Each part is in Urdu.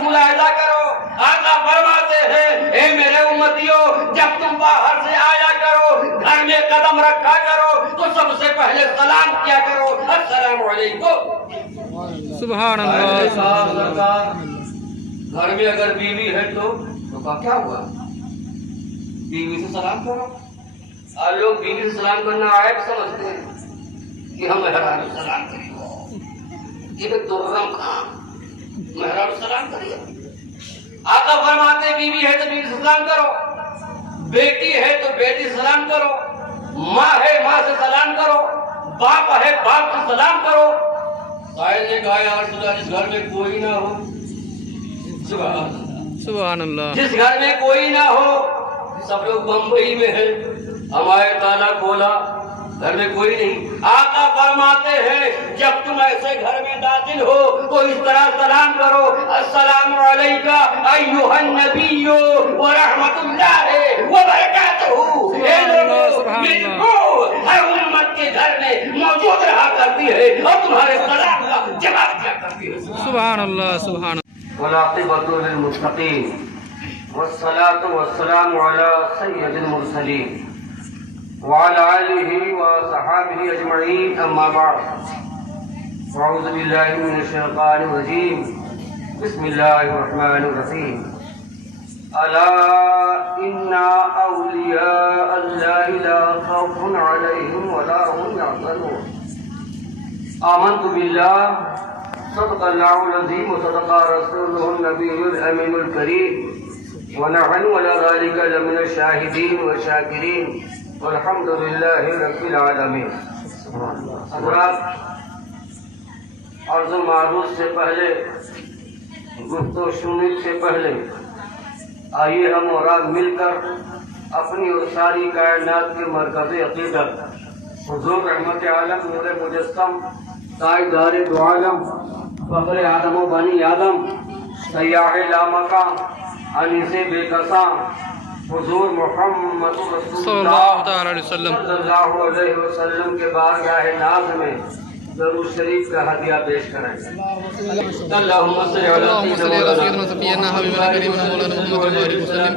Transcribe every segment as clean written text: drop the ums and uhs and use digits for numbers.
بس ملاحظہ کرو، آقا فرماتے ہیں اے میرے امتیوں، جب تم باہر سے آیا کرو، گھر میں قدم رکھا کرو تو سب سے پہلے سلام کیا کرو، السلام علیکم۔ سبحان اللہ۔ گھر میں اگر بیوی ہے تو کیا ہوا؟ بیوی سے سلام کرو۔ اور لوگ بیوی سے سلام کرنا عیب سمجھتے ہیں کہ ہم محرم سے سلام کریں، یہ درم کام محرم سے سلام کریے۔ آقا فرماتے ہیں بیوی ہے تو بیوی سے سلام کرو، بیٹی ہے تو بیٹی سے سلام کرو، ماں ہے ماں سے سلام کرو، باپ ہے باپ سے سلام کرو۔ قائل نے کہا یا رسول اللہ جس گھر میں کوئی نہ ہو، سبحان اللہ، جس گھر میں کوئی نہ ہو، سب لوگ بمبئی میں ہیں، ہمارے تالا کھولا، گھر میں کوئی نہیں۔ آقا فرماتے ہیں جب تم ایسے گھر میں داخل ہو تو اس طرح سلام کرو، السلام علیکہ ایھا النبی ورحمۃ اللہ وبرکاتہ۔ اے لوگوں، میری روح ہر امت کے گھر میں موجود رہا کرتی ہے اور تمہارے سلام کا جواب دیا کرتی ہے۔ سبحان اللہ، سبحان اللہ۔ والعاقبۃ للمتقین والصلاة والسلام على سید المرسلین وعلى آلہ وصحابہ اجمعین، اما بعد، اعوذ باللہ من الشیطان الرجیم، بسم اللہ الرحمن الرحیم۔ الا ان اولیاء اللہ لا خوف علیہم ولا هم يحزنون۔ آمنت باللہ، صدق اللہ العظیم وصدق رسولہ النبی الامین الکریم، ونحن على ذلك لمن الشاہدین والشاکرین، والحمد للہ رب العالمین۔ حضرات، عرض و معروض سے پہلے، گفت و شنود سے پہلے، آئیے ہم اور آپ مل کر اپنی اور ساری کائنات کے مرکز عقیدت حضور رحمت عالم نور مجسم قائدار دو عالم فخر آدم و بنی آدم سیاح لامکان انیس بے کساں حضور محمد رسول صلی اللہ علیہ وسلم صلی اللہ علیہ وسلم کے بارگاہ ناز میں درود شریف کا ہدیہ پیش کریں۔ اللہم صلی علی سیدنا حبیبنا کریمنا مولانا محمد علیہ وسلم،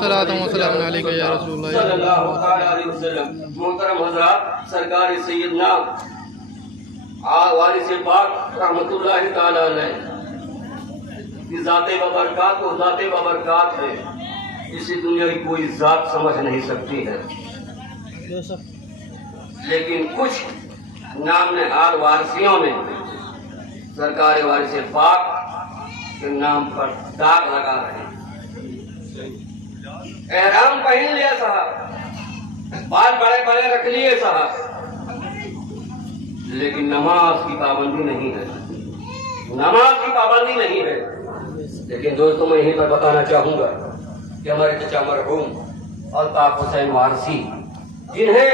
صلاۃ و سلام علیکہ یا رسول اللہ صلی اللہ علیہ وسلم۔ محترم حضرات، سرکار سیدنا وارث پاک رحمت اللہ تعالی علیہ کی ذات ببرکات و ذات ببرکات ہے، اسی دنیا کی کوئی ذات سمجھ نہیں سکتی ہے، لیکن کچھ نام نہاد وارثیوں نے سرکار وارث پاک کے نام پر داغ لگا رہے ہیں۔ احرام پہن لیا صاحب، بال بڑے بڑے رکھ لیے صاحب، لیکن نماز کی پابندی نہیں ہے، نماز کی پابندی نہیں ہے۔ لیکن دوستوں میں یہیں پر بتانا چاہوں گا کہ ہمارے چچا مرحوم الطاف حسین وارثی، جنہیں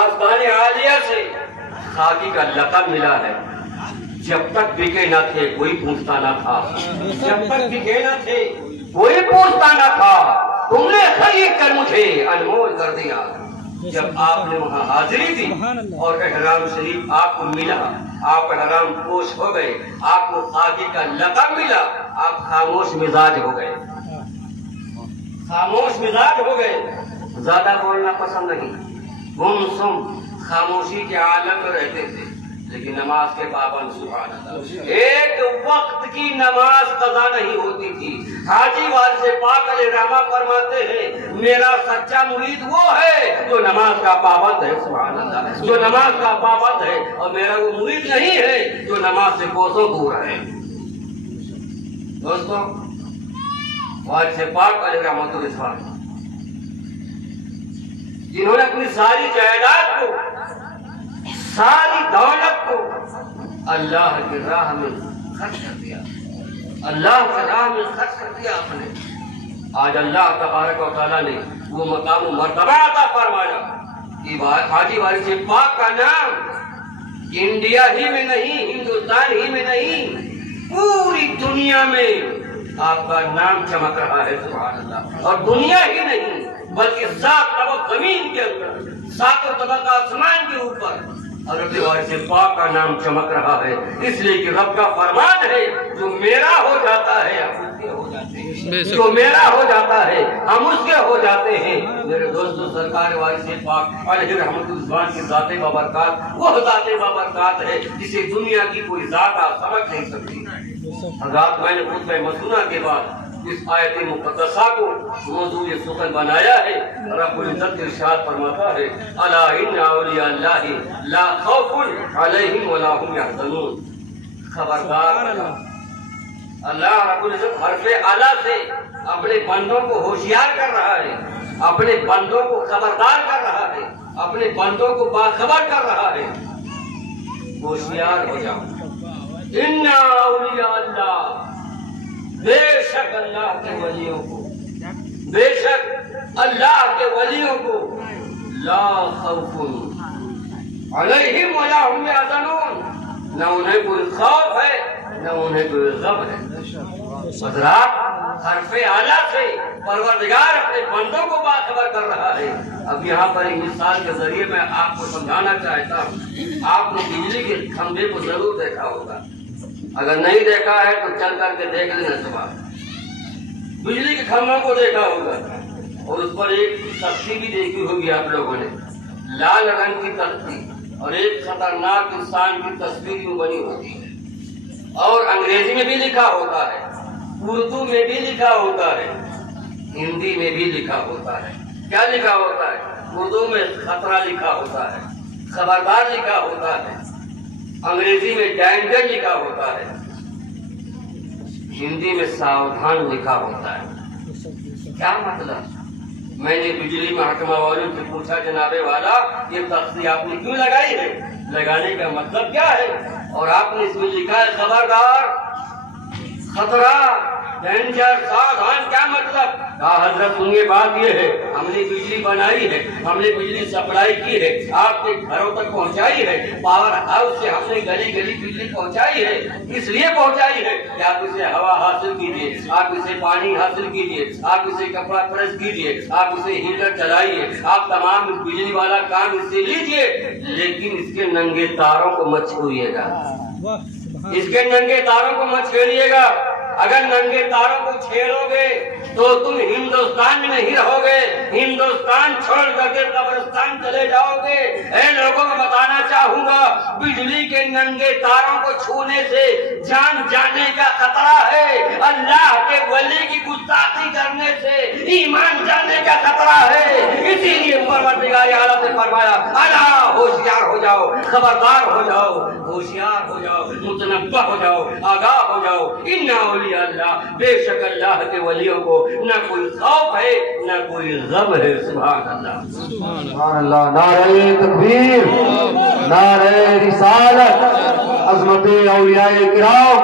آستان عالیہ سے خاکی کا لقب ملا ہے، جب تک بکے نہ تھے کوئی پوچھتا نہ تھا، جب تک بکے نہ تھے کوئی پوچھتا نہ تھا، تم نے خرید کر مجھے انمول کر دیا۔ جب آپ نے وہاں حاضری دی اور احرام شریف آپ کو ملا، آپ احرام پوش ہو گئے، آپ کو خاکی کا لقب ملا، آپ خاموش مزاج ہو گئے، خاموش مزاج ہو گئے، زیادہ بولنا پسند نہیں، گم سم خاموشی کے عالم میں رہتے تھے، لیکن نماز کے پابند، سبحان اللہ، ایک وقت کی نماز قضا نہیں ہوتی تھی۔ حاجی وارث پاک علیہ رحمہ فرماتے ہیں میرا سچا مرید وہ ہے جو نماز کا پابند ہے، سبحان اللہ، جو نماز کا پابند ہے، اور میرا وہ مرید نہیں ہے جو نماز سے کوسوں دور ہے۔ دوستو، وارث پاک علیہ رحمۃ اللہ، جنہوں نے اپنی ساری جائیداد کو، ساری دولت کو اللہ کی راہ میں خرچ کر دیا، اللہ کی راہ میں خرچ کر دیا آپ نے، آج اللہ تبارک و تعالیٰ نے وہ مقام و مرتبہ عطا فرمایا کہ حاجی وارث پاک کا نام انڈیا ہی میں نہیں، ہندوستان ہی میں نہیں، پوری دنیا میں آپ کا نام چمک رہا ہے، سبحان اللہ، اور دنیا ہی نہیں بلکہ 7 طبق زمین کے اندر، 7 طبق آسمان کے اوپر حضرت وارث پاک کا نام چمک رہا ہے، اس لیے کہ رب کا فرمان ہے جو میرا ہو جاتا ہے جو میرا ہو جاتا ہے ہم اس کے ہو جاتے ہیں. میرے دوستو سرکار وارث پاک علیہ رحمت الرحمان کی ذات بابرکات وہ ذات بابرکات ہے جسے دنیا کی کوئی ذات آپ سمجھ نہیں سکتی. حضرات میں نے خطبہ مسنونہ کے بعد اس آیت مقدسہ کو موضوع سخن بنایا ہے. رب العزت ارشاد فرماتا ہے الا ان اولیاء اللہ لا خوف علیہم ولا هم يحزنون. خبردار اللہ رب العزت حرف اعلیٰ سے اپنے بندوں کو ہوشیار کر رہا ہے, اپنے بندوں کو خبردار کر رہا ہے, اپنے بندوں کو باخبر کر رہا ہے. ہوشیار ہو جاؤ. ان اولیاء اللہ بے شک اللہ کے ولیوں کو, بے شک اللہ کے ولیوں کو لا خوف علیہم ولا هم يحزنون, نہ انہیں کوئی خوف ہے نہ انہیں کوئی غم ہے. حضرات حرف اعلیٰ سے پروردگار اپنے بندوں کو باخبر کر رہا ہے. اب یہاں پر ایک مثال کے ذریعے میں آپ کو سمجھانا چاہتا ہوں. آپ نے بجلی کے کھمبے کو ضرور دیکھا ہوگا, اگر نہیں دیکھا ہے تو چل کر کے دیکھ لینا. صبح بجلی کے کھمبوں کو دیکھا ہوگا اور اس پر ایک تختی بھی دیکھی ہوگی آپ لوگوں نے, لال رنگ کی تختی, اور ایک خطرناک انسان کی تصویر یوں بنی ہوتی ہے, اور انگریزی میں بھی لکھا ہوتا ہے, اردو میں بھی لکھا ہوتا ہے, ہندی میں بھی لکھا ہوتا ہے. کیا لکھا ہوتا ہے؟ اردو میں خطرہ لکھا ہوتا ہے, خبردار لکھا ہوتا ہے, انگریزی میں ڈینجر لکھا ہوتا ہے, ہندی میں ساودھان لکھا ہوتا ہے. کیا مطلب؟ میں نے بجلی محکمہ والوں سے پوچھا جناب والا یہ تختی آپ نے کیوں لگائی ہے, لگانے کا مطلب کیا ہے؟ اور آپ نے اس میں لکھا ہے خبردار, خطرہ, ڈینجر, ساودھان. کیا مطلب؟ کہا حضرت سنیے بات یہ ہے, ہم نے بجلی بنائی ہے, ہم نے بجلی سپلائی کی ہے, آپ کے گھروں تک پہنچائی ہے, پاور ہاؤس سے ہم نے گلی گلی بجلی پہنچائی ہے. اس لیے پہنچائی ہے کہ آپ اسے ہوا حاصل کیجیے, آپ اسے پانی حاصل کیجیے, آپ اسے کپڑا پریس کیجیے, آپ اسے ہیٹر چلائیے, آپ تمام اس بجلی والا کام اس سے لیجیے, لیکن اس کے ننگے تاروں کو مت چھوئیے گا, اس کے ننگے تاروں کو مت چھیڑیے گا. اگر ننگے تاروں کو چھیڑو گے تو تم ہندوستان میں نہیں رہو گے, ہندوستان چھوڑ کر کے قبرستان چلے جاؤ گے. اے لوگوں کو بتانا چاہوں گا بجلی کے ننگے تاروں کو چھونے سے جان جانے کا خطرہ ہے, اللہ کے ولی کی گستاخی کرنے سے ایمان جانے کا خطرہ ہے. اسی لیے پروردگار اعلیٰ نے فرمایا الا ہوشیار ہو جاؤ, خبردار ہو جاؤ, ہوشیار ہو جاؤ, متنبہ ہو جاؤ, آگاہ ہو جاؤ. ان اولیاء اللہ بے شک اللہ کے ولیوں کو نہ کوئی خوف ہے نہ کوئی غم ہے. سبحان اللہ, سبحان اللہ. نعرہ تکبیر, نعرہ رسالت, عظمت اولیاء کرام,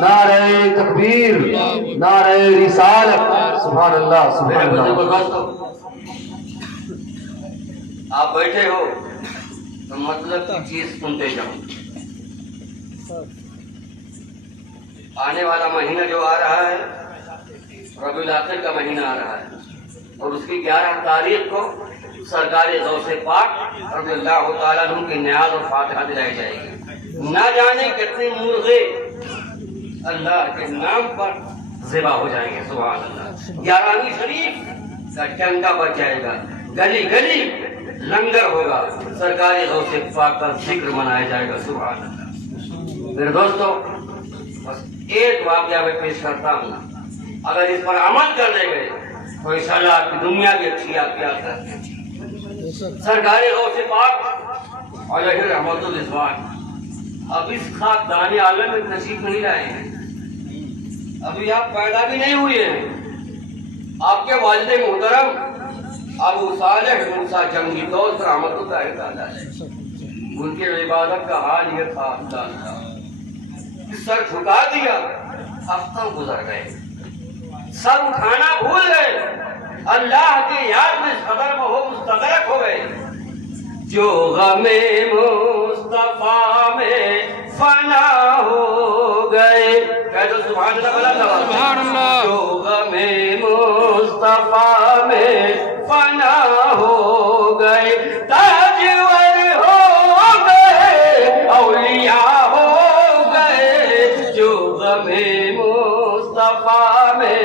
نعرہ تکبیر, نعرہ رسالت. سبحان اللہ, سبحان اللہ. آپ بیٹھے ہو تو مطلب کی چیز سنتے جاؤ. آنے والا مہینہ جو آ رہا ہے ربیع الاخر کا مہینہ آ رہا ہے, اور اس کی 11 تاریخ کو سرکار غوث پاک رضی اللہ تعالیٰ عنہ کی نیاز اور فاتحہ دلائی جائے گی. نہ جانے کتنے مرغے اللہ کے نام پر ذبح ہو جائیں گے. سبحان اللہ. 11ویں شریف کا ڈنکا بج جائے گا, گلی گلی لنگر ہوگا, سرکار غوث پاک کا ذکر منایا جائے گا. سبحان اللہ. میرے دوستو بس ایک واقعہ میں پیش کرتا ہوں, اگر اس پر عمل کر لے گئے تو انشاءاللہ آپ کی دنیا بھی اچھی, آپ کی آخرت بھی اچھی. سرکار غوث پاک علیہ رحمت الرضوان اب اس خاکدان عالم میں تشریف نہیں لائے ہیں, ابھی آپ پیدا بھی نہیں ہوئے ہیں. آپ کے والد محترم ابو صالح موسیٰ جنگی دوست رحمت اللہ تعالیٰ علیہ, ان کی عبادت کا حال یہ تھا اللہ سر جھکا دیا, ہفتہ گزر گئے, سر اٹھانا بھول گئے, اللہ کی یاد میں صدر میں ہو مستغرق ہو گئے. جو غم مصطفیٰ میں فنا ہو گئے, کہہ دو سبحان اللہ. سبحان اللہ. جو غم مصطفیٰ میں فنا ہو گئے, تاجور ہو گئے, اولیاء ہو گئے. جو غم مصطفیٰ میں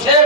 6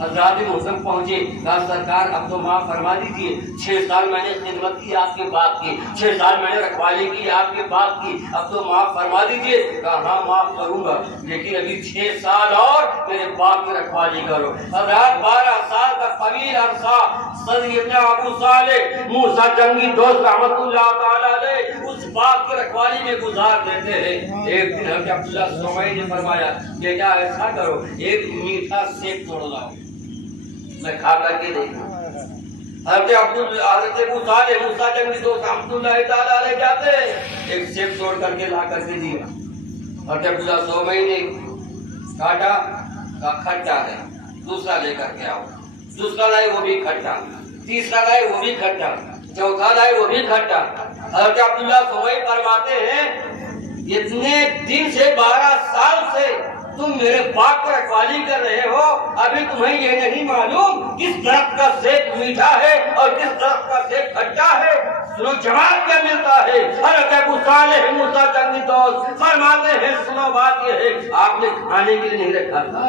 حضرات محترم پہنچے، کہا سرکار اب تو معاف فرما دیجیے، 6 سال میں نے خدمت کی آپ کے باپ کی، 6 سال میں نے رکھوالی کی آپ کے باپ کی، اب تو معاف فرما دیجیے۔ کہا ہاں معاف کروں گا، لیکن ابھی 6 سال اور میرے باپ کی رکھوالی کرو۔ حضرات 12 سال کا طویل عرصہ سیدنا ابو صالح موسیٰ جنگی دوست رحمت اللہ تعالیٰ علیہ اس باپ کی رکھوالی میں گزار دیتے ہیں۔ ایک دن حضرت عبداللہ سومئی نے فرمایا بیٹا ایسا کرو، ایک میٹھا سیب توڑ لاؤ، میں کھا کر کے دیکھوں۔ حضرت ابو صالح موسیٰ جنگی دوست رحمت اللہ تعالیٰ علیہ جاتے ہیں، ایک سیب توڑ کر کے لا کر کے دیا۔ حضرت عبداللہ سومئی نے کاٹا، کہا کھٹا ہے، دوسرا لے کر کے آؤ، دوسرا لائے وہ بھی کھٹا، تیسرا لائے وہ بھی کھٹا، چوتھا لائے وہ بھی کھٹا۔ حضرت عبداللہ سومئی فرماتے ہیں اتنے دن سے 12 سال سے تم میرے باپ کی رکھوالی کر رہے ہو، ابھی تمہیں یہ نہیں معلوم کس درخت کا سیب میٹھا ہے اور کس درخت کا سیب کھٹا ہے؟ سنو جواب کیا ملتا ہے۔ حضرت ابو صالح موسیٰ جنگی دوست فرماتے ہیں سنو بات یہ ہے، آپ نے کھانے کے لیے نہیں رکھا تھا،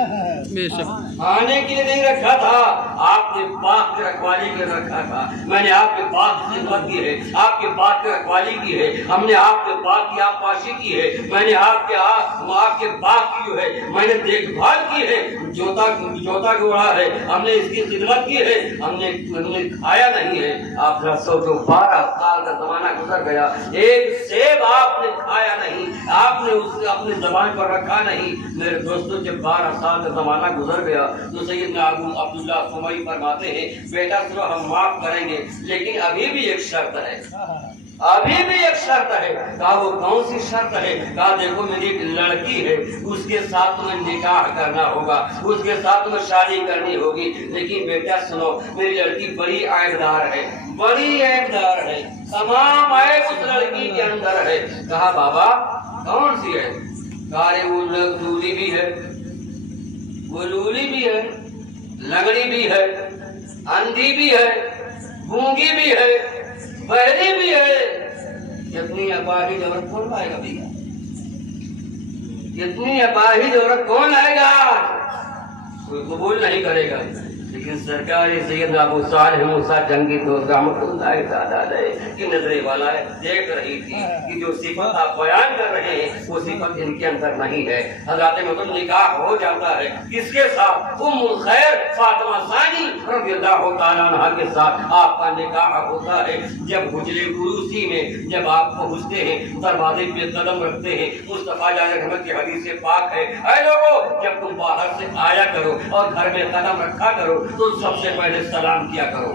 بے شک کھانے کے لیے نہیں رکھا تھا، آپ نے باپ کی رکھوالی کے رکھا تھا۔ میں نے آپ کے باپ کی خدمت کی ہے، آپ کے باپ کی رکھوالی کی ہے، ہم نے آپ کے باپ کی آبپاشی کی ہے، میں نے آپ کے باپ کی جو ہے میں نے دیکھ بھال کی ہے، جوتا گوڑا ہے، ہم نے اس کی خدمت کی ہے، ہم نے کھایا نہیں ہے۔ آپ ذرا سوچو 12 سال کا زمانہ گزر گیا، ایک سیب آپ نے کھایا نہیں، آپ نے اسے اپنی زبان پر رکھا نہیں۔ میرے دوستوں جب 12 سال کا زمانہ گزر گیا تو سیدنا ابو عبداللہ سومئی فرماتے ہیں بیٹا چلو ہم معاف کریں گے، لیکن ابھی بھی ایک شرط ہے، ابھی بھی ایک شرط ہے۔ کہا وہ کون سی شرط ہے؟ کہا دیکھو میری ایک لڑکی ہے، اس کے ساتھ تمہیں نکاح کرنا ہوگا، اس کے ساتھ تمہیں شادی کرنی ہوگی، لیکن بیٹا سنو میری لڑکی بڑی عیبدار ہے، بڑی عیبدار ہے، تمام عیب اس لڑکی کے اندر ہے۔ کہا بابا کون سی ہے؟ کہا وہ لولی بھی ہے، وہ لولی بھی ہے، لنگڑی بھی ہے، اندھی بھی ہے، گونگی بھی ہے، بہری بھی ہے۔ اتنی اپاہج عورت کون لائے گا بھیا؟ اتنی اپاہج عورت کون لائے گا؟ کوئی قبول نہیں کرے گا۔ لیکن سرکار سیدنا ابو صالح موسیٰ جنگی دوست رحمت اللہ تعالیٰ علیہ کی نظر والا دیکھ رہی تھی کہ جو صفت آپ بیان کر رہے ہیں وہ صفت ان کے اندر نہیں ہے۔ حضرات مطلب نکاح ہو جاتا ہے کس کے ساتھ؟ ام الخیر فاطمہ ثانی رضی اللہ تعالیٰ عنہ کے ساتھ آپ کا نکاح ہوتا ہے۔ جب حجرے عروسی میں جب آپ پہنچتے ہیں، دروازے پہ قدم رکھتے ہیں، مصطفیٰ جان رحمت کی حدیث پاک ہے اے لوگوں جب تم باہر سے آیا کرو اور گھر میں قدم رکھا کرو تو سب سے پہلے سلام کیا کرو۔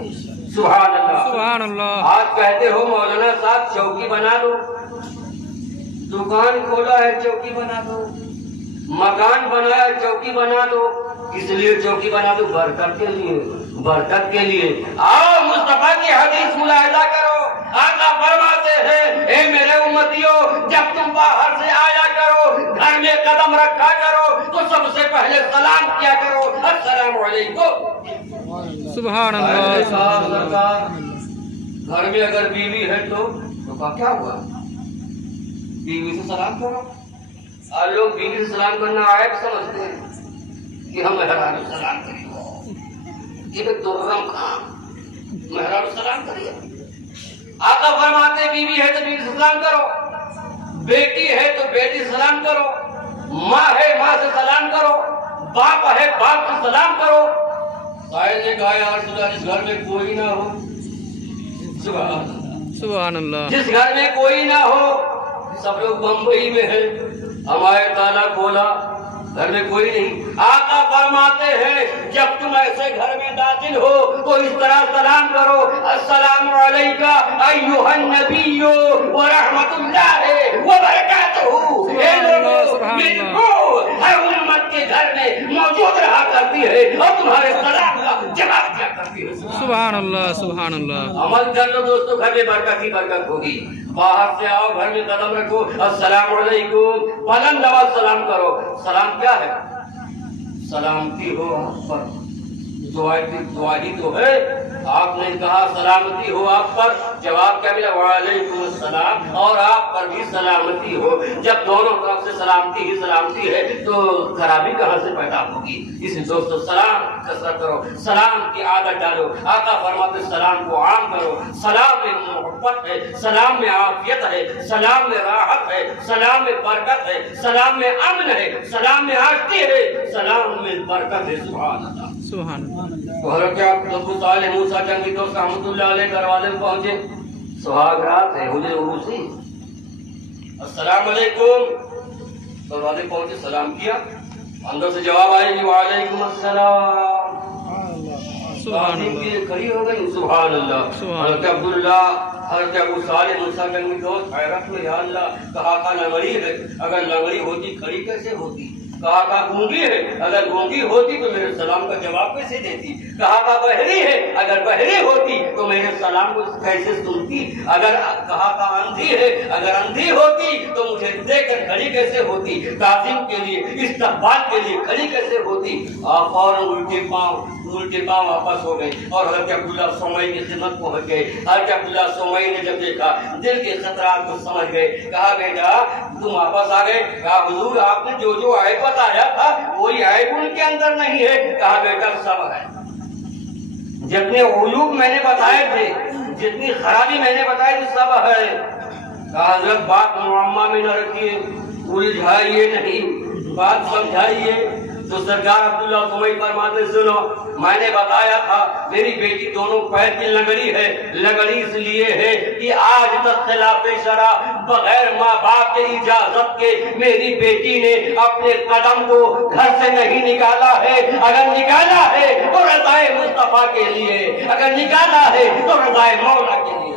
سبحان اللہ، سبحان اللہ۔ آج کہتے ہو مولانا صاحب چوکی بنا دو، دکان کھولا ہے چوکی بنا دو، مکان بنا ہے چوکی بنا دو۔ کس لیے چوکی بنا دو؟ برکت کے لیے، برکت کے لیے۔ آؤ مصطفیٰ کی حدیث ملاحظہ کرو، آقا فرماتے ہیں اے میرے امتیوں جب تم باہر سے آیا کرو، گھر میں قدم رکھا کرو تو سب سے پہلے سلام کیا کرو، السلام علیکم۔ سبحان اللہ۔ گھر میں اگر بیوی ہے تو کیا ہوا؟ بیوی سے سلام کرو۔ اور لوگ بیوی سے سلام کرنا عیب سمجھتے ہیں کہ ہم مہربان سلام کریے، یہ درم کام، مہربان سلام کریے۔ آقا فرماتے بیوی ہے تو بیوی سے سلام کرو، بیٹی ہے تو بیٹی سے سلام کرو، ماں ہے ماں سے سلام کرو، باپ ہے باپ سے سلام کرو۔ سائل نے کہا یا رسول اللہ جس گھر میں کوئی نہ ہو، سبحان اللہ، جس گھر میں کوئی نہ ہو، سب لوگ بمبئی میں ہیں، ہمارے تالا کھولا، گھر میں کوئی نہیں۔ آقا فرماتے ہیں جب تم ایسے گھر میں داخل ہو تو اس طرح سلام کرو، السلام علیکہ ایھا النبی ورحمۃ اللہ وبرکاتہ۔ اے لوگوں میری روح ہر امت کے گھر میں موجود رہا کرتی ہے اور تمہارے سلام کا جواب دیا کرتی ہے۔ سبحان اللہ، سبحان اللہ۔ عمل کر لو دوستو، گھر میں برکت ہی برکت ہوگی۔ باہر سے آؤ، گھر میں قدم رکھو، السلام علیکم، بلند آواز سلام کرو۔ سلام کیا ہے؟ سلامتی ہو ہم پر، دعا ہی تو ہے۔ آپ نے کہا سلامتی ہو آپ پر، جواب کیا ملا؟ وعلیکم السلام، اور آپ پر بھی سلامتی ہو۔ جب دونوں طرف سے سلامتی ہی سلامتی ہے تو خرابی کہاں سے پیدا ہوگی؟ اس لیے دوستو سلام کثرت کرو، سلام کی عادت ڈالو۔ آقا فرماتے سلام کو عام کرو۔ سلام میں محبت ہے، سلام میں عافیت ہے، سلام میں راحت ہے، سلام میں برکت ہے، سلام میں امن ہے، سلام میں آشتی ہے، سلام میں برکت ہے۔ سبحان اللہ، سبحان اللہ۔ تو حضرت ابو صالح موسیٰ جنگی دوست رحمۃ اللہ علیہ دروازے میں پہنچے، سہاگ رات ہے، حجر عروسی، السلام علیکم، دروازے پہنچے، سلام کیا، اندر سے جواب آئے کہ وعلیکم السلام، تعظیم کے لیے کھڑی ہو گئی۔ سبحان اللہ۔ حضرت عبداللہ، حضرت ابو صالح موسیٰ جنگی دوست حیرت میں، یا اللہ، کہا تھا لنگڑی ہے، اگر لنگڑی ہوتی کھڑی کیسے ہوتی؟ کہا تھا گونگی ہے، اگر گونگی ہوتی تو میرے سلام کا جواب کیسے دیتی؟ کہا تھا بہری ہے، اگر بہری ہوتی تو میرے سلام کو کیسے سنتی؟ اگر کہا تھا اندھی ہے، اگر اندھی ہوتی تو مجھے دیکھ کر کھڑی کیسے ہوتی؟ تعظیم کے لیے، استقبال کے لیے کھڑی کیسے ہوتی؟ آپ فوراً الٹے پاؤں واپس ہو گئے اور حضرت عبداللہ سومئی کی خدمت پہنچ گئے۔ حضرت عبداللہ سومئی نے جب دیکھا، دل کے خطرات کو سمجھ گئے، کہا بیٹا تم واپس آ گئے؟ کہا حضور آپ نے جو عیب بتایا تھا وہی عیب ان کے اندر نہیں ہے۔ کہا بیٹا سب ہے، جتنے عیوب میں نے بتائے تھے، جتنی خرابی میں نے بتائی تھی سب ہے۔ کہا حضرت بات معمہ میں نہ رکھیے، الجھائیے نہیں، بات سمجھائیے۔ تو سرکار عبداللہ سومئی فرماتے سنو، میں نے بتایا تھا میری بیٹی دونوں پیر کی لنگڑی ہے، لنگڑی اس لیے ہے کہ آج تک خلاف شرع بغیر ماں باپ کے اجازت کے میری بیٹی نے اپنے قدم کو گھر سے نہیں نکالا ہے۔ اگر نکالا ہے تو رضائے مصطفیٰ کے لیے، اگر نکالا ہے تو رضائے مولا کے لیے۔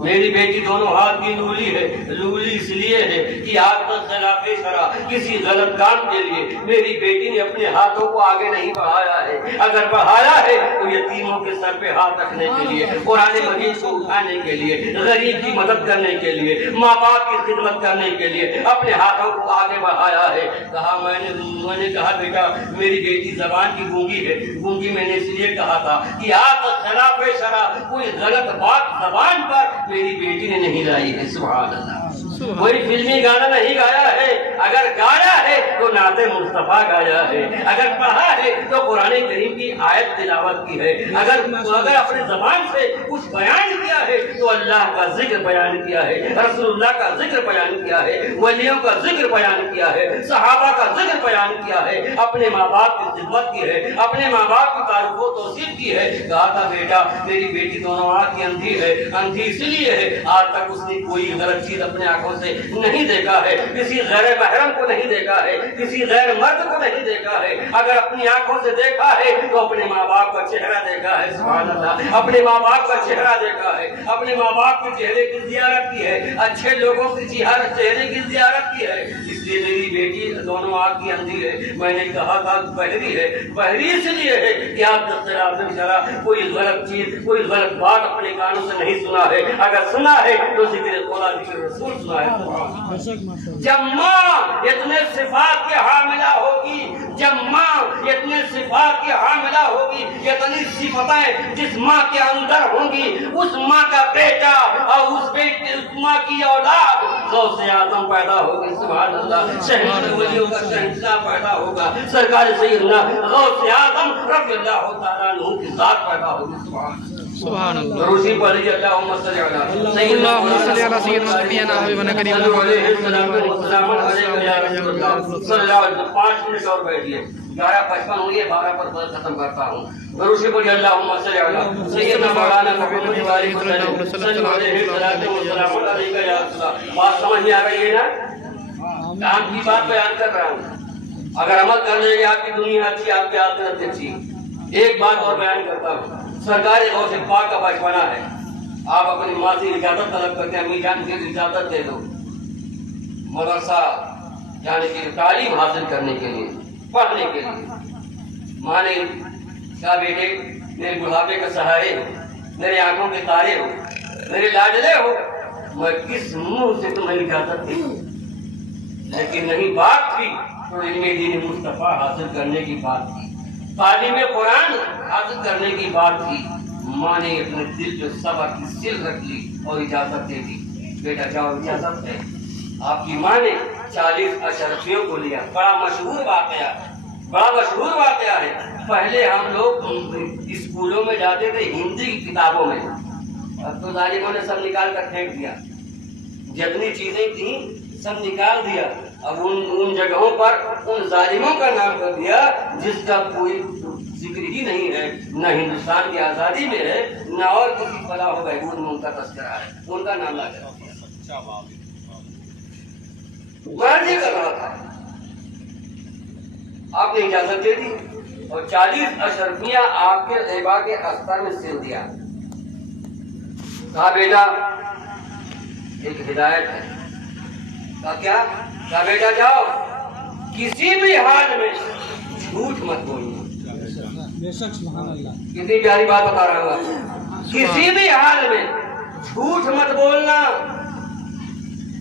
میری بیٹی دونوں ہاتھ کی لولی ہے، لولی اس لیے ہے کہ آج تک خلاف شرع کسی غلط کام کے لیے میری بیٹی نے اپنے ہاتھوں کو آگے نہیں بڑھایا ہے۔ اگر بڑھایا ہے تو یتیموں کے سر پہ ہاتھ رکھنے کے لیے، قرآن مجید کو اٹھانے کے لیے، غریب کی مدد کرنے کے لیے، ماں باپ کی خدمت کرنے کے لیے اپنے ہاتھوں کو آگے بڑھایا ہے۔ کہا میں نے کہا بیٹا میری بیٹی زبان کی گونگی ہے، گونگی میں نے اس لیے کہا تھا کہ آج تک خلاف شرع کوئی غلط بات زبان پر میری بیٹی نے نہیں لائی ہے۔ سبحان اللہ۔ کوئی فلمی گانا نہیں گایا ہے، اگر گایا ہے تو نعت مصطفیٰ گایا ہے، اگر پڑھا ہے تو قرآن کریم کی آیت تلاوت کی ہے، اگر اپنے زبان سے کچھ بیان کیا ہے تو اللہ کا ذکر بیان کیا ہے، رسول اللہ کا ذکر بیان کیا ہے، ولیوں کا ذکر بیان کیا ہے، صحابہ کا ذکر بیان کیا ہے، اپنے ماں باپ کی خدمت کی ہے، اپنے ماں باپ کی تعریف و توصیف کی ہے۔ کہا تھا بیٹا میری بیٹی دونوں آنکھ کی اندھی ہے، اندھی اس لیے ہے آج تک اس نے کوئی غلط چیز اپنے آنکھوں سے نہیں دیکھا ہے، کسی غیر محرم کو نہیں دیکھا ہے، کسی غیر مرد کو نہیں دیکھا ہے۔ اگر اپنی آنکھوں سے دیکھا ہے تو اپنے ماں باپ کا چہرہ دیکھا ہے۔ سبحان اللہ، اپنے ماں باپ کا چہرہ دیکھا ہے، اپنے ماں باپ کے چہرے کی زیارت کی ہے، اچھے لوگوں کی چہرے کی زیارت کی ہے۔ اس لیے میری بیٹی دونوں آنکھ کی اندھی ہے۔ میں نے کہا تھا بہری ہے، بہری اس لیے ہے کہ آپ خلاف شرع کوئی غلط چیز، کوئی غلط بات اپنے کانوں سے نہیں سنا ہے، اگر سنا ہے تو ذکر خدا ذکر رسول سنا ہے۔ جب ماں اتنے صفات کے حاملہ ہوگی، جب ماں اتنے صفات کے حاملہ ہوگی، اتنی صفتیں جس ماں کے اندر ہوں گی، اس ماں کا بیٹا اور اس ماں کی اولاد غوث اعظم پیدا ہوگی۔ سبحان اللہ، شہید ولیوں کا شہنشاہ پیدا ہوگا، سرکار سیدنا غوث اعظم رضی اللہ تعالیٰ عنہ کی ذات پیدا ہوگی۔ سبحان اللہ۔ روسی پڑھی اللہم صلی علی سیدنا حبیبنا کریم السلام علیکم یا رسول اللہ صلی اللہ علیہ وسلم۔ 5 منٹ اور بیٹھیے، 11:55 ہوئی ہے، 12 پر ختم کرتا ہوں۔ روسی پڑھی اللہم صلی علی سیدنا مولانا محمد وعلی وسلم صلی اللہ علیہ وسلم یا رسول اللہ۔ بات سمجھ میں آ رہی ہے نا؟ کام کی بات بیان کر رہا ہوں، اگر عمل کر لے گے آپ کی دنیا اچھی، آپ کی آخرت اچھی۔ ایک بات اور بیان کرتا ہوں، سرکار غوث پاک کا بچپنا ہے، آپ اپنی ماں سے اجازت طلب کرتے ہیں، امی جان کی اجازت دے دو مدرسہ یعنی کہ تعلیم حاصل کرنے کے لیے، پڑھنے کے لیے۔ ماں نے کہا بیٹے میرے بڑھاپے کا سہارے ہو، میرے آنکھوں کے تارے ہو، میرے لاڈلے ہو، میں کس منہ سے تمہیں اجازت دوں؟ لیکن نہیں، بات تھی تو علم دین مصطفیٰ حاصل کرنے کی بات تھی، تعلیم قرآن حاصل کرنے کی بات تھی، ماں نے اپنے دل پہ صبر کی سل رکھ لی اور اجازت دے دی، بیٹا جاؤ اجازت ہے۔ آپ کی ماں نے 40 اشرفیوں کو لیا۔ بڑا مشہور واقعہ ہے۔ پہلے ہم لوگ اسکولوں میں جاتے تھے ہندی کی کتابوں میں، اب تو ظالموں نے سب نکال کر پھینک دیا، جتنی چیزیں تھیں سب نکال دیا، اب ان جگہوں پر ان ظالموں کا نام کر دیا جس کا کوئی ذکر ہی نہیں ہے، نہ ہندوستان کی آزادی میں ہے، نہ اور کسی فلاح و بہبود میں ان کا تذکرہ ہے، ان کا نام لا کر مرضی کر رہا تھا۔ آپ نے اجازت دے دی اور 40 اشرفیاں آپ کے زیبا کے استر میں سل دیا۔ کہا بیٹا ایک ہدایت ہے، کہا کیا؟ کہا بیٹا جاؤ کسی بھی حال میں جھوٹ مت بولنا۔ کتنی پیاری بات بتا رہا ہوا، کسی بھی حال میں جھوٹ مت بولنا۔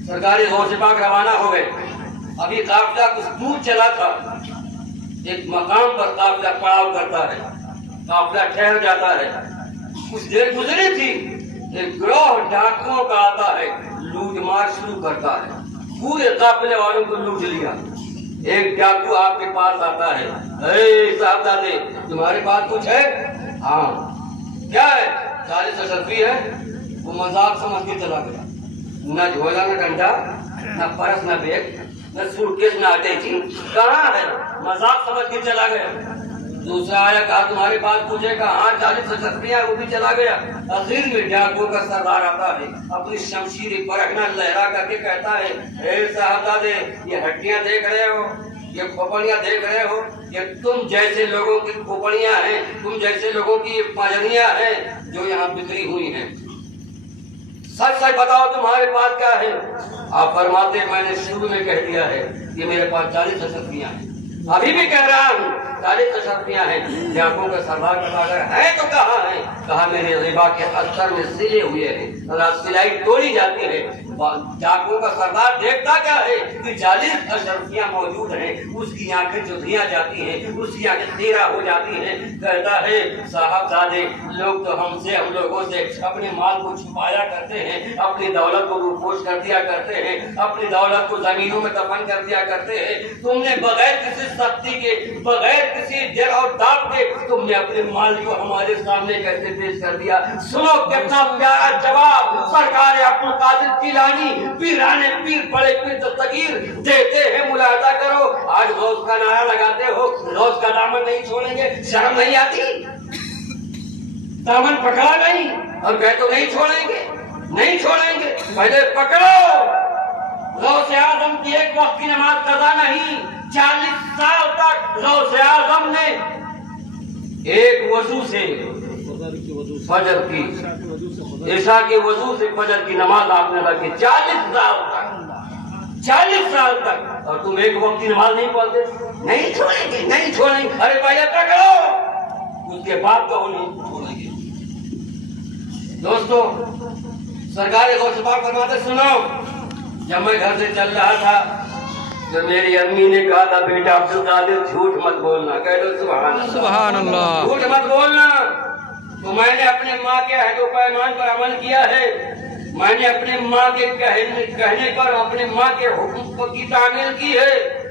سرکاری غوث پاک روانہ ہو گئے، ابھی قافلہ کچھ دور چلا تھا، ایک مقام پر قافلہ پڑاؤ کرتا ہے، قافلہ ٹھہر جاتا ہے، کچھ دیر گزری تھی، ایک گروہ ڈاکوؤں کا آتا ہے، لوٹ مار شروع کرتا ہے، پورے قافلے والوں کو لوٹ لیا۔ ایک ڈاکو آپ کے پاس آتا ہے، اے صاحبزادے تمہارے پاس کچھ ہے؟ ہاں۔ کیا ہے؟ 40 اشرفی ہے۔ وہ مذاق سمجھ کے چلا گیا، نہ جھولا نہ ڈنڈا، نہ پرس نہ بیگ، نہ سوٹ کیس نہ اٹیچی، کہاں ہے؟ مذاق سمجھ کے چلا گیا۔ دوسرا آیا، کہا تمہارے پاس کچھ ہے؟ کہا ہاں 40 اشرفیاں، وہ بھی چلا گیا۔ آخر میں ڈاکو کا سردار آتا ہے، اپنی شمشیر برہنہ لہرا کر کے کہتا ہے، اے صاحبزادے یہ ہڈیاں دیکھ رہے ہو، یہ کھوپڑیاں دیکھ رہے ہو، یہ تم جیسے لوگوں کی کھوپڑیاں ہیں، تم جیسے لوگوں کی پاجریاں ہیں جو یہاں بکھری ہوئی ہیں، سچ سچ بتاؤ تمہارے پاس کیا ہے؟ آپ فرماتے میں نے شروع میں کہہ دیا ہے کہ میرے پاس 40 اشرفیاں ہیں، ابھی بھی کہہ رہا ہوں 40 اشرفیاں ہیں۔ ڈاکوں کا سردار کہا اگر ہے تو کہاں ہے؟ کہا میرے زیبا کے استر میں سلے ہوئے ہیں، سلائی توڑی جاتی ہے۔ ڈاکوں کا سردار دیکھتا کیا ہے کہ 40 اشرفیاں موجود ہیں، اس کی آنکھیں چودھیاں جاتی ہیں، اس کی آنکھیں تیرہ ہو جاتی ہیں، کہتا ہے صاحبزادے لوگ تو ہم لوگوں سے اپنے مال کو چھپایا کرتے ہیں، اپنی دولت کو روپوش کر دیا کرتے ہیں، اپنی دولت کو زمینوں میں دفن کر دیا کرتے ہیں، تم نے بغیر کسی سختی کے، بغیر کسی ڈر اور داغ کے تم نے اپنے مال کو ہمارے سامنے کیسے پیش کر دیا۔ سنو کتنا پیارا جواب سرکار عبدالقادر جیلانی پیرانے پیر بڑے پیر دستگیر دیتے ہیں، ملاحظہ کرو۔ آج غوث کا نعرہ لگاتے ہو، غوث کا دامن نہیں چھوڑیں گے، شرم نہیں آتی؟ دامن پکڑا نہیں اور کہے تو نہیں چھوڑیں گے، نہیں چھوڑیں گے، پہلے پکڑو۔ غوث اعظم کی ایک وقت کی نماز قضا نہیں، 40 سال تک غوث اعظم نے ایک وضو سے فجر کی، عشاء کے وضو سے فجر کی نماز آپ نے رکھی 40 سال تک، 40 سال تک، اور تم ایک وقت کی نماز نہیں پڑھتے؟ نہیں چھوڑیں گے، نہیں چھوڑیں گے، ارے پہلے پکڑو، اس کے بعد تو نہیں چھوڑیں گے۔ دوستو سرکار غوث پاک فرماتے سنو، جب میں گھر سے چل رہا تھا تو میری امی نے کہا تھا بیٹا عبدالقادر جھوٹ مت بولنا، کہہ دو سبحان اللہ، جھوٹ مت بولنا۔ تو میں نے اپنے ماں کے عہد و پیمان پر عمل کیا ہے، میں نے اپنے ماں کے کہنے پر اپنے ماں کے حکم کی تعمیل کی ہے۔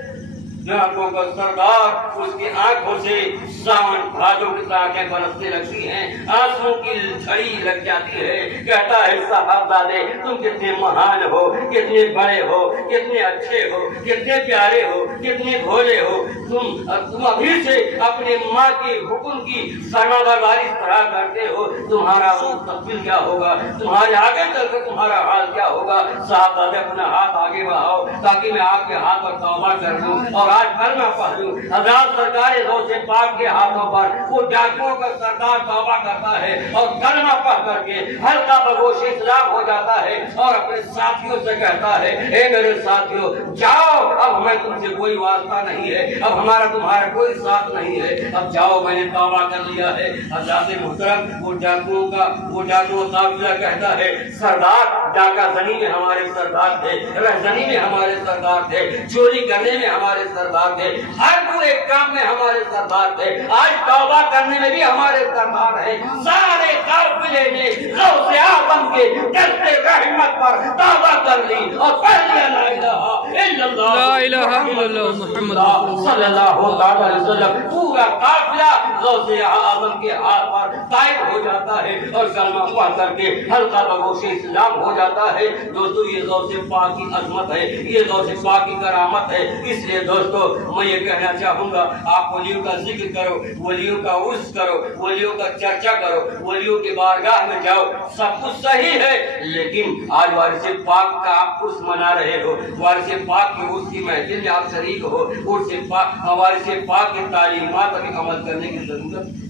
ڈاکوں کا سردار اس کی آنکھوں سے ساون بھادوں کی آنکھیں برسنے لگتی ہیں، آنسوں کی جھڑی لگ جاتی ہے، کہتا ہے صاحبزادے تم کتنے مہان ہو، کتنے بڑے ہو، کتنے اچھے ہو، کتنے پیارے ہو، کتنے بھولے ہو، تم ابھی سے اپنے ماں کے حکم کی فرما برداری طرح کرتے ہو، تمہارا مستقبل کیا ہوگا، تمہارے آگے چل کر تمہارا حال کیا ہوگا۔ صاحبزادے اپنا ہاتھ آگے بڑھاؤ تاکہ میں آپ کے ہاتھ پر توبہ کر لوں اور آج کلمہ پڑھ لوں۔ حضرات سرکار غوث پاک کے ہاتھوں پر وہ ڈاکوؤں کا سردار توبہ کرتا ہے اور کلمہ پڑھ کر کے ہلکا بگوش اسلام ہو جاتا ہے اور اپنے ساتھیوں سے کہتا ہے اے میرے ساتھیوں جاؤ، اب ہمیں تم سے کوئی واسطہ نہیں ہے، اب ہمارا تمہارا کوئی ساتھ نہیں ہے، اب جاؤ میں نے توبہ کر لیا ہے۔ حضرات محترم وہ ڈاکوؤں قافلہ کہتا ہے سردار ڈاکہ زنی میں ہمارے سردار تھے، رہزنی میں ہمارے سردار تھے، چوری کرنے میں ہمارے سردار سردار تھے، ہر برے کام میں ہمارے سردار تھے، آج توبہ کرنے میں بھی ہمارے سردار ہیں۔ سارے قافلے نے غوث اعظم کے دست رحمت پر توبہ کر لی اور پڑھ لیا لا الہ الا اللہ لا الہ الا اللہ محمد رسول اللہ صلی اللہ علیہ وسلم۔ پورا قافلہ غوث اعظم کے ہاتھ پر طائب ہو جاتا ہے اور کلمہ پڑھ کر کے حلقہ بگوش اسلام ہو جاتا ہے۔ دوستو یہ غوث پاک کی عظمت ہے، یہ غوث پاک کی کرامت ہے۔ اس لیے دوستو میں یہ کہنا چاہوں گا، آپ ولیوں کا ذکر کرو، ولیوں کا عرض کرو، ولیوں کا چرچا کرو، ولیوں کی بارگاہ میں جاؤ، سب کچھ صحیح ہے، لیکن آج وارث پاک کا آپ عرس منا رہے ہو، وارث پاک کے عرس کی محفل میں آپ شریک ہو، وارث پاک کی تعلیمات پر عمل کرنے کی ضرورت ہے۔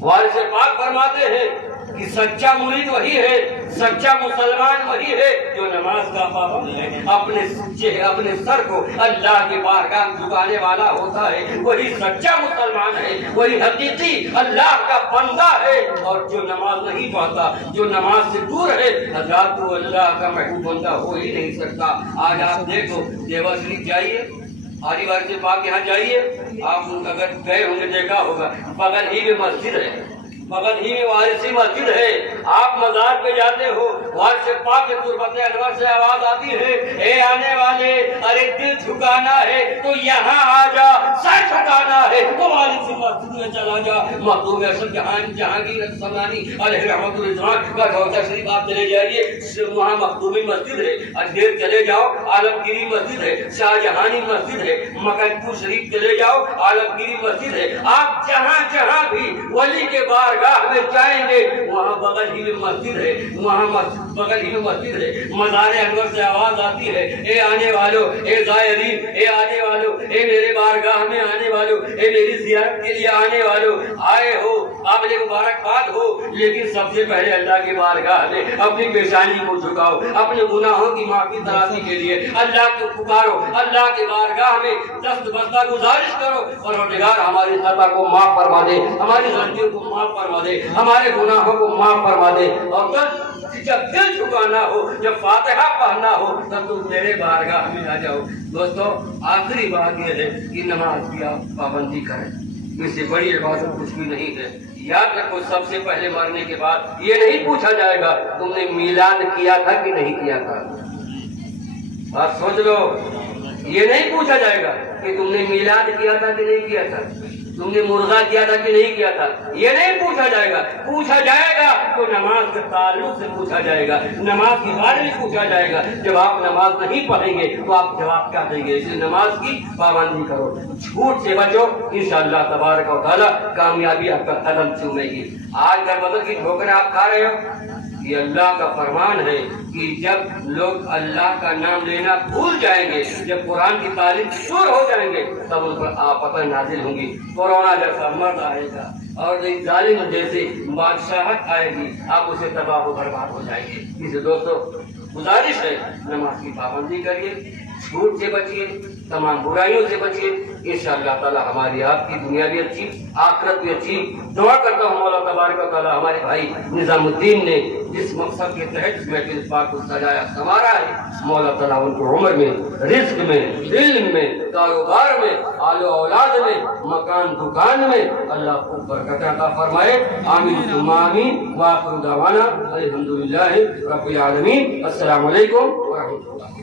وارث پاک فرماتے ہیں کہ سچا مرید وہی ہے، سچا مسلمان وہی ہے جو نماز کا پابند ہے، اپنے سر کو اللہ کی بارگاہ میں جھکانے والا ہوتا ہے، وہی سچا مسلمان ہے، وہی حقیقی اللہ کا بندہ ہے۔ اور جو نماز نہیں پڑھتا، جو نماز سے دور ہے، حضرات تو اللہ کا محبوب بندہ ہو ہی نہیں سکتا۔ آج آپ دیکھو دیوا شریف جائیے، آری وارث پاک یہاں جائیے، آپ اگر گئے ہوں گے دیکھا ہوگا بغل ہی میں مسجد ہے، بغل ہی میں وارثی مسجد ہے۔ آپ مزار پہ جاتے ہو، وارث پاک کے تربت انور سے آواز آتی ہے، اے آنے والے، ارے دل جھکانا ہے تو یہاں آ جا، سر جھکانا ہے تو وارث مسجد میں چلا جا۔ مخدوم اصل جہانگیر سمانی علیہ رحمۃ الرضوان کا روضہ شریف آپ چلے جائیے، وہاں مخدومی مسجد ہے، اجمیر چلے جاؤ عالمگیری مسجد ہے، شاہ جہانی مسجد ہے، مکن پور شریف چلے جاؤ عالمگیری مسجد ہے۔ آپ جہاں جہاں بھی ولی کے بارگاہ میں جائیں گے وہاں بغل ہی میں مسجد ہے، وہاں بغل ہی میں مسجد ہے۔ مزار انور سے آواز آتی ہے، اے آنے والوں، اے زائرین، اے آنے والوں، اے میرے بارگاہ میں آنے والوں، اے میری زیارت کے لیے آنے والوں، آئے ہو، قابل مبارکباد ہو، لیکن سب سے پہلے اللہ کی بارگاہ میں اپنی پیشانی کو جھکاؤ، اپنے گناہوں کی معافی تلافی کے لیے اللہ کو پکارو، اللہ کی بارگاہ میں دست بستہ گزارش کرو، اور پروردگار ہماری خطا کو معاف فرما دے، ہماری غلطیوں کو معاف فرما دے، ہمارے گناہوں کو معاف فرما دے۔ اور جب دل جھکانا ہو، جب فاتحہ پڑھنا ہو، تب تم میرے بارگاہ میں آ جاؤ۔ دوستو آخری بات یہ ہے کہ نماز کی آپ پابندی کریں، اس سے بڑی عبادت کچھ بھی نہیں ہے۔ یاد رکھو سب سے پہلے مرنے کے بعد یہ نہیں پوچھا جائے گا تم نے میلاد کیا تھا کہ نہیں کیا تھا، بات سوچ لو، یہ نہیں پوچھا جائے گا کہ تم نے میلاد کیا تھا کہ نہیں کیا تھا، تم نے مرغا کیا تھا کہ نہیں کیا تھا، یہ نہیں پوچھا جائے گا۔ پوچھا جائے گا تو نماز کے تعلق سے پوچھا جائے گا، نماز کے بارے میں پوچھا جائے گا۔ جب آپ نماز نہیں پڑھیں گے تو آپ جواب کیا دیں گے؟ اس لیے نماز کی پابندی کرو، جھوٹ سے بچو، انشاءاللہ تبارک و تعالیٰ کامیابی آپ کا قدم چومے گی۔ آج در بدر کی ٹھوکریں آپ کھا رہے ہو، یہ اللہ کا فرمان ہے کہ جب لوگ اللہ کا نام لینا بھول جائیں گے، جب قرآن کی تعلیم دور ہو جائیں گے، تب ان پر آفتیں نازل ہوں گی، کورونا جیسا مرض آئے گا اور ظالم جیسے بادشاہت آئے گی، آپ اسے تباہ و برباد ہو جائیں گے۔ اس دوستو گزارش ہے نماز کی پابندی کریے، جھوٹ سے بچیے، تمام برائیوں سے بچیے، انشاءاللہ تعالی ہماری آپ کی دنیا بھی اچھی، آخرت بھی اچھی۔ دعا کرتا ہوں مولا تبارک و تعالی ہمارے بھائی نظام الدین نے جس مقصد کے تحت محفل پاک کو سجایا سنوارا ہے، مولا تعالیٰ ان کو عمر میں، رزق میں، علم میں، کاروبار میں، آل و اولاد میں، مکان دکان میں اللہ کو برکت عطا فرمائے۔ آمین ثم آمین، وآخر دعوانا الحمدللہ رب العالمین۔ السلام علیکم ورحمۃ اللہ۔